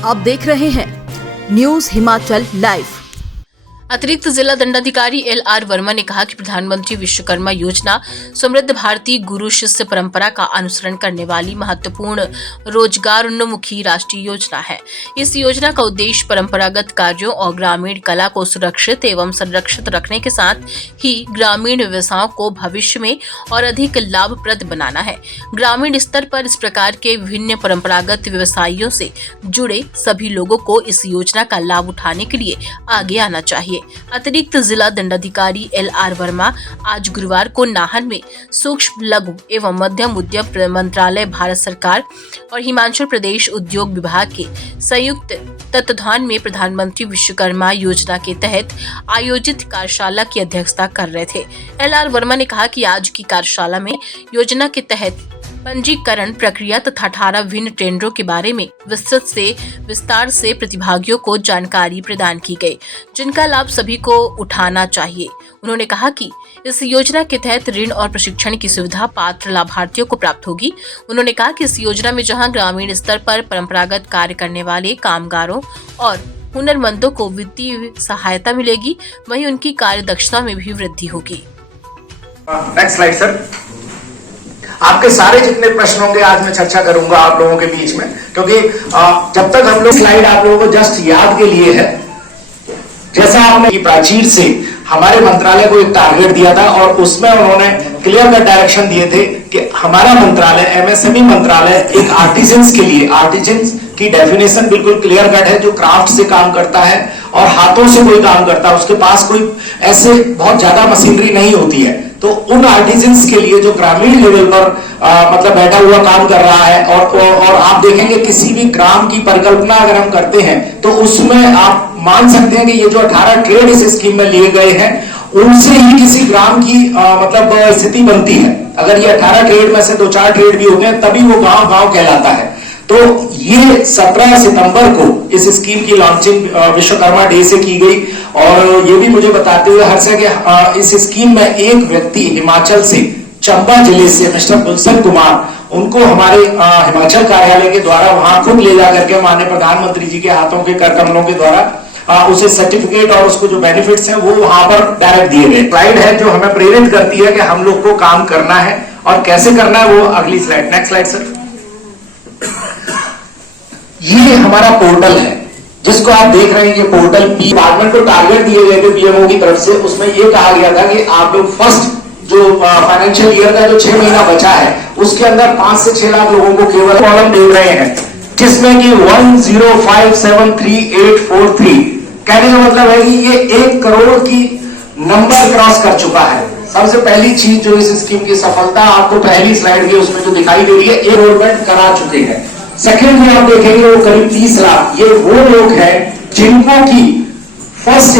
आप देख रहे हैं न्यूज हिमाचल लाइव। अतिरिक्त जिला दंडाधिकारी LR वर्मा ने कहा कि प्रधानमंत्री विश्वकर्मा योजना समृद्ध भारतीय गुरु शिष्य परंपरा का अनुसरण करने वाली महत्वपूर्ण रोजगारोन्मुखी राष्ट्रीय योजना है। इस योजना का उद्देश्य परंपरागत कार्यों और ग्रामीण कला को सुरक्षित एवं संरक्षित रखने के साथ ही ग्रामीण व्यवसायों को भविष्य में और अधिक लाभप्रद बनाना है। ग्रामीण स्तर पर इस प्रकार के विभिन्न परंपरागत व्यवसायियों से जुड़े सभी लोगों को इस योजना का लाभ उठाने के लिए आगे आना चाहिए। अतिरिक्त जिला दंडाधिकारी LR वर्मा आज गुरुवार को नाहन में सूक्ष्म लघु एवं मध्यम उद्यम मंत्रालय भारत सरकार और हिमाचल प्रदेश उद्योग विभाग के संयुक्त तत्वाधान में प्रधानमंत्री विश्वकर्मा योजना के तहत आयोजित कार्यशाला की अध्यक्षता कर रहे थे। LR वर्मा ने कहा कि आज की कार्यशाला में योजना के तहत पंजीकरण प्रक्रिया तथा 18 विभिन्न टेंडरों के बारे में विस्तार से प्रतिभागियों को जानकारी प्रदान की गई, जिनका लाभ सभी को उठाना चाहिए। उन्होंने कहा कि इस योजना के तहत ऋण और प्रशिक्षण की सुविधा पात्र लाभार्थियों को प्राप्त होगी। उन्होंने कहा कि इस योजना में जहां ग्रामीण स्तर पर परंपरागत कार्य करने वाले कामगारों और हुनरमंदों को वित्तीय सहायता मिलेगी, वहीं उनकी कार्य दक्षता में भी वृद्धि होगी। Next slide sir. आपके सारे जितने प्रश्न होंगे आज मैं चर्चा करूंगा आप लोगों के बीच में, क्योंकि जब तक हम लोग स्लाइड आप लोगों को जस्ट याद के लिए है। जैसा आपने प्राचीर से हमारे मंत्रालय को एक टारगेट दिया था और उसमें उन्होंने क्लियर कट डायरेक्शन दिए थे कि हमारा मंत्रालय MSME मंत्रालय एक आर्टिजन्स के लिए, आर्टिजन्स की डेफिनेशन बिल्कुल क्लियर कट है, जो क्राफ्ट से काम करता है और हाथों से कोई काम करता है, उसके पास कोई ऐसे बहुत ज्यादा मशीनरी नहीं होती है। तो उन आर्टिजन्स के लिए जो ग्रामीण लेवल पर मतलब बैठा हुआ काम कर रहा है और आप देखेंगे किसी भी ग्राम की परिकल्पना अगर हम करते हैं तो उसमें आप मान सकते हैं कि ये जो 18 ट्रेड इस स्कीम में लिए गए हैं उनसे ही किसी ग्राम की मतलब स्थिति बनती है। अगर ये 18 ट्रेड में से 2-4 ट्रेड भी होते हैं तभी वो गांव कहलाता है। तो ये 17 सितंबर को इस स्कीम की लॉन्चिंग विश्वकर्मा डे से की गई और ये भी मुझे बताते हुए हर्ष है कि इस स्कीम में एक व्यक्ति हिमाचल से, चंबा जिले से मिस्टर गुलशन कुमार, उनको हमारे हिमाचल कार्यालय के द्वारा वहां खुद ले जा करके माननीय प्रधानमंत्री जी के हाथों के कर कमलों के द्वारा उसे सर्टिफिकेट और उसको जो बेनिफिट्स हैं वो वहां पर डायरेक्ट दिए गए। स्लाइड है जो हमें प्रेरित करती है कि हम लोग को काम करना है और कैसे करना है, वो अगली स्लाइड। Next slide sir. ये हमारा पोर्टल है जिसको आप देख रहे हैं। ये पोर्टल डिपार्टमेंट को टारगेट दिए गए थे PMO की तरफ से। उसमें ये कहा गया था कि आप लोग फर्स्ट जो फाइनेंशियल ईयर का जो 6 महीना बचा है उसके अंदर 5 से 6 लाख लोगों को केवल कॉलम दे रहे हैं, जिसमें कि 10573843 कहने का मतलब है कि ये 1 करोड़ की नंबर क्रॉस कर चुका है। सबसे पहली चीज जो इस स्कीम की सफलता आपको पहली स्लाइड के उसमें जो दिखाई दे रही है, एनरोलमेंट करा चुके हैं। सेकेंड में आप देखेंगे वो करीब 30 लाख, ये वो लोग हैं जिनको की फर्स्ट